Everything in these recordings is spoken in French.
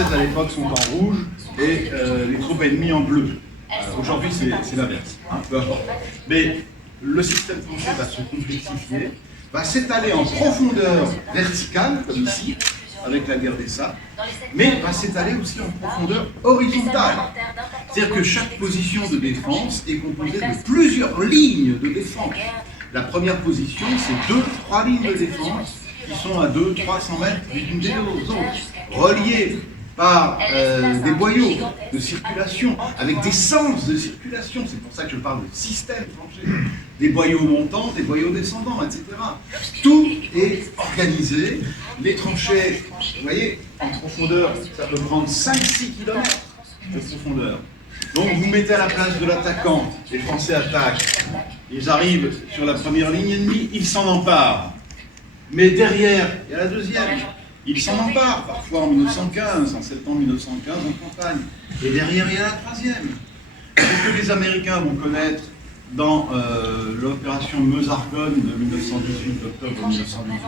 françaises à l'époque sont en rouge et les troupes ennemies en bleu. Aujourd'hui, c'est l'inverse, hein, peu importe. Mais le système tranché va se complexifier, va s'étaler en profondeur verticale, comme ici, avec la guerre des sables, mais va s'étaler aussi en profondeur horizontale. C'est-à-dire que chaque position de défense est composée de plusieurs lignes de défense. La première position, c'est 2-3 lignes de défense qui sont à 200-300 mètres l'une des autres, reliées par des boyaux de circulation, avec des sens de circulation. C'est pour ça que je parle de système tranché. Des boyaux montants, des boyaux descendants, etc. Tout est organisé. Les tranchées, vous voyez, en profondeur, ça peut prendre 5-6 km de profondeur. Donc vous mettez à la place de l'attaquant, les Français attaquent, ils arrivent sur la première ligne ennemie, ils s'en emparent. Mais derrière, il y a la deuxième. Ils s'en emparent, parfois en 1915, en septembre 1915 en campagne. Et derrière, il y a la troisième. Ce que les Américains vont connaître dans l'opération Meuse-Argonne de 1918, d'octobre 1918,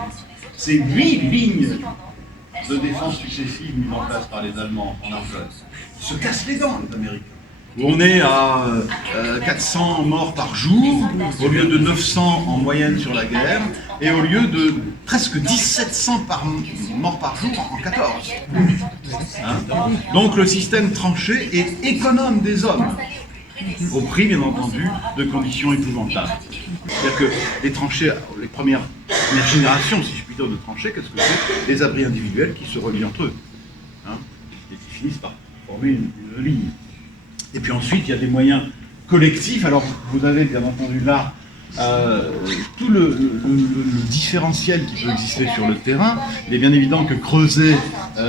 c'est 8 lignes de défense successives mises en place par les Allemands en Argonne. Ils se cassent les dents, les Américains. On est à 400 morts par jour, au lieu de 900 en moyenne sur la guerre, et au lieu de presque 1700 morts par jour en 14. Hein? Donc le système tranché est économe des hommes, au prix bien entendu de conditions épouvantables. C'est-à-dire que les tranchées, les premières générations, si je puis dire, de tranchées, qu'est-ce que c'est? Des abris individuels qui se relient entre eux, hein, et qui finissent par former une ligne. Et puis ensuite, il y a des moyens collectifs. Alors, vous avez bien entendu là tout le différentiel qui peut exister sur le terrain. Il est bien évident que creuser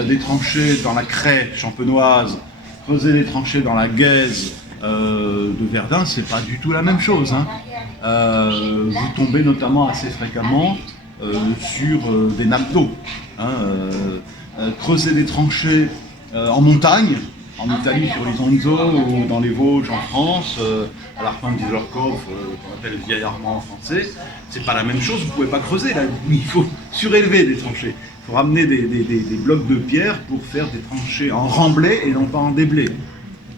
des tranchées dans la Craie champenoise, creuser des tranchées dans la Guèze de Verdun, c'est pas du tout la même chose. Hein. Vous tombez notamment assez fréquemment sur des nappes d'eau. Hein, creuser des tranchées en montagne, en Italie sur l'Isonzo ou dans les Vosges en France, à l'Arpin de Zorkov, qu'on appelle le vieil armand en français, c'est pas la même chose, vous pouvez pas creuser là, il faut surélever des tranchées. Il faut ramener des blocs de pierre pour faire des tranchées en remblai et non pas en déblai.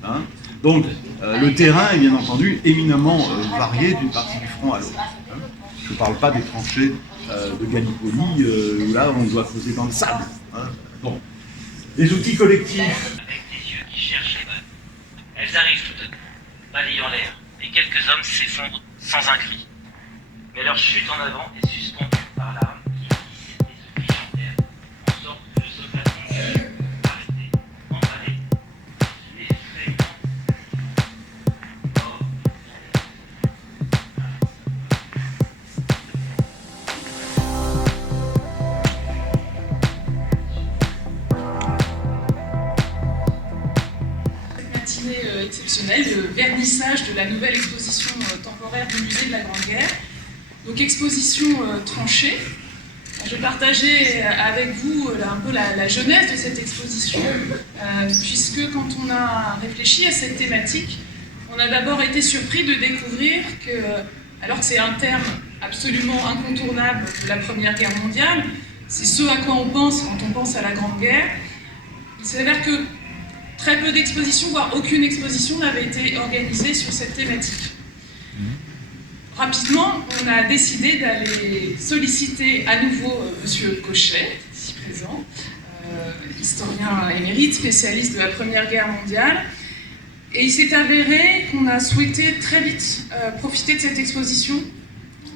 Hein. Donc le terrain est bien entendu éminemment varié d'une partie du front à l'autre. Hein. Je ne parle pas des tranchées de Gallipoli, où là on doit creuser dans le sable. Hein. Bon. Les outils collectifs. Cherchent les balles. Elles arrivent toutes, balayant l'air, et quelques hommes s'effondrent sans un cri. Mais leur chute en avant est suspendue par l'arme qui glisse et se glisse en terre, en sorte que le soldat continue, arrêté, emballé, l'effet mort. Exceptionnel, le vernissage de la nouvelle exposition temporaire du musée de la Grande Guerre. Donc exposition tranchée. Je vais partager avec vous un peu la genèse de cette exposition, puisque quand on a réfléchi à cette thématique, on a d'abord été surpris de découvrir que, alors que c'est un terme absolument incontournable de la Première Guerre mondiale, c'est ce à quoi on pense quand on pense à la Grande Guerre, il s'avère que très peu d'expositions, voire aucune exposition n'avait été organisée sur cette thématique. Rapidement, on a décidé d'aller solliciter à nouveau M. Cochet, ici présent, historien émérite, spécialiste de la Première Guerre mondiale. Et il s'est avéré qu'on a souhaité très vite profiter de cette exposition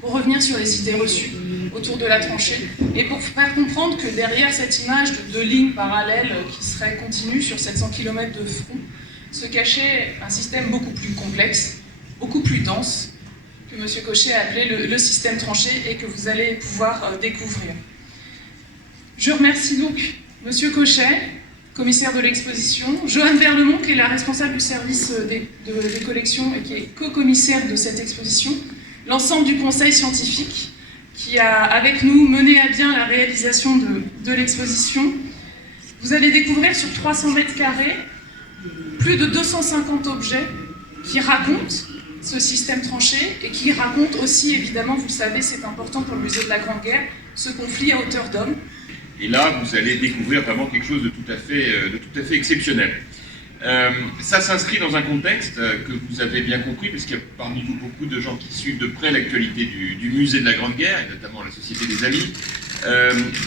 pour revenir sur les idées reçues autour de la tranchée et pour faire comprendre que derrière cette image de deux lignes parallèles qui seraient continues sur 700 km de front se cachait un système beaucoup plus complexe, beaucoup plus dense, que M. Cochet a appelé le système tranché et que vous allez pouvoir découvrir. Je remercie donc M. Cochet, commissaire de l'exposition, Joanne Verlemont, qui est la responsable du service des collections et qui est co-commissaire de cette exposition, l'ensemble du conseil scientifique qui a, avec nous, mené à bien la réalisation de l'exposition. Vous allez découvrir sur 300 mètres carrés plus de 250 objets qui racontent ce système tranché et qui racontent aussi, évidemment, vous le savez, c'est important pour le musée de la Grande Guerre, ce conflit à hauteur d'homme. Et là, vous allez découvrir vraiment quelque chose de tout à fait exceptionnel. Ça s'inscrit dans un contexte que vous avez bien compris, parce qu'il y a parmi vous beaucoup de gens qui suivent de près l'actualité du musée de la Grande Guerre, et notamment la Société des Amis,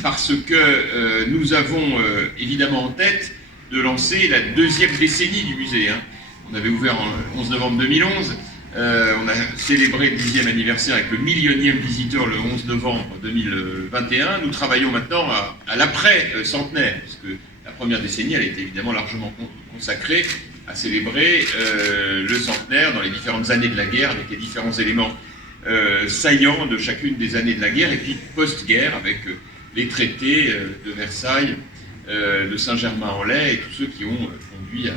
parce que nous avons évidemment en tête de lancer la 2e décennie du musée. On avait ouvert en 11 novembre 2011, on a célébré le 10e anniversaire avec le 1000e visiteur le 11 novembre 2021. Nous travaillons maintenant à l'après-centenaire, parce que la première décennie, elle était évidemment largement consacrée à célébrer le centenaire dans les différentes années de la guerre, avec les différents éléments saillants de chacune des années de la guerre, et puis post-guerre, avec les traités de Versailles, de Saint-Germain-en-Laye, et tous ceux qui ont conduit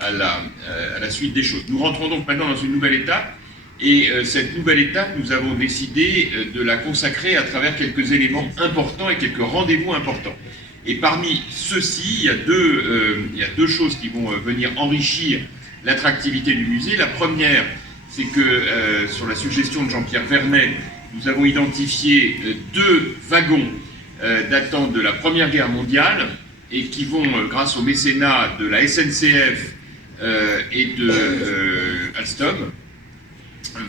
à la suite des choses. Nous rentrons donc maintenant dans une nouvelle étape, et cette nouvelle étape, nous avons décidé de la consacrer à travers quelques éléments importants et quelques rendez-vous importants. Et parmi ceux-ci, il y a deux choses qui vont venir enrichir l'attractivité du musée. La première, c'est que, sur la suggestion de Jean-Pierre Vernet, nous avons identifié 2 wagons datant de la Première Guerre mondiale et qui vont, grâce au mécénat de la SNCF et de Alstom,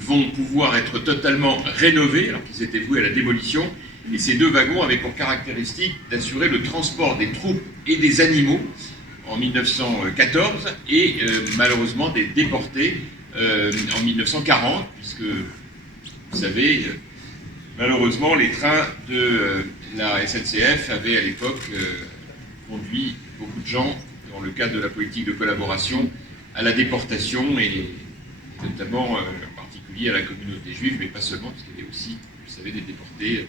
vont pouvoir être totalement rénovés, alors qu'ils étaient voués à la démolition. Et ces 2 wagons avaient pour caractéristique d'assurer le transport des troupes et des animaux en 1914 et malheureusement des déportés en 1940, puisque, vous savez, malheureusement, les trains de la SNCF avaient à l'époque conduit beaucoup de gens, dans le cadre de la politique de collaboration, à la déportation, et notamment en particulier à la communauté juive, mais pas seulement, parce qu'il y avait aussi, vous savez, des déportés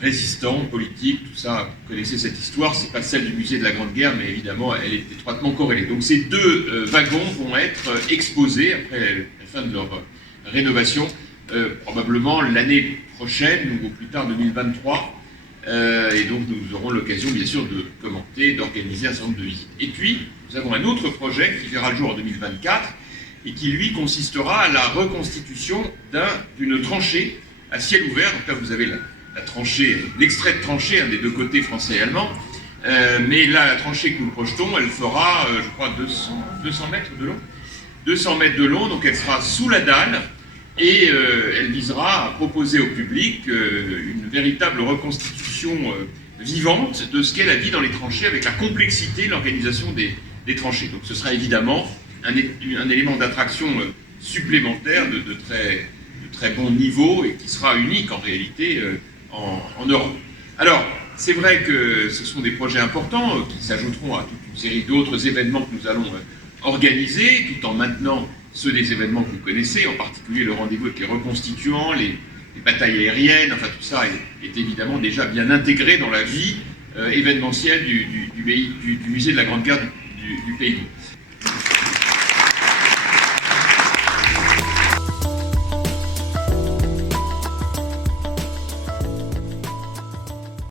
résistants, politiques, tout ça, vous connaissez cette histoire, c'est pas celle du musée de la Grande Guerre, mais évidemment, elle est étroitement corrélée. Donc ces 2 wagons vont être exposés après la fin de leur rénovation, probablement l'année prochaine, ou au plus tard 2023, et donc nous aurons l'occasion, bien sûr, de commenter, d'organiser un certain nombre de visites. Et puis, nous avons un autre projet qui verra le jour en 2024, et qui, lui, consistera à la reconstitution d'une tranchée à ciel ouvert. Donc là, vous avez la tranchée, l'extrait de tranchée, des 2 côtés français et allemands, mais là, la tranchée que nous projetons, elle fera, je crois, 200 mètres de long. 200 mètres de long, donc elle sera sous la dalle, et elle visera à proposer au public une véritable reconstitution vivante de ce qu'est la vie dans les tranchées, avec la complexité, l'organisation des tranchées. Donc ce sera évidemment un élément d'attraction supplémentaire de très bon niveau, et qui sera unique en réalité en Europe. Alors, c'est vrai que ce sont des projets importants qui s'ajouteront à toute une série d'autres événements que nous allons organiser, tout en maintenant ceux des événements que vous connaissez, en particulier le rendez-vous avec les reconstituants, les batailles aériennes, enfin tout ça est évidemment déjà bien intégré dans la vie événementielle du musée de la Grande Guerre du Pays.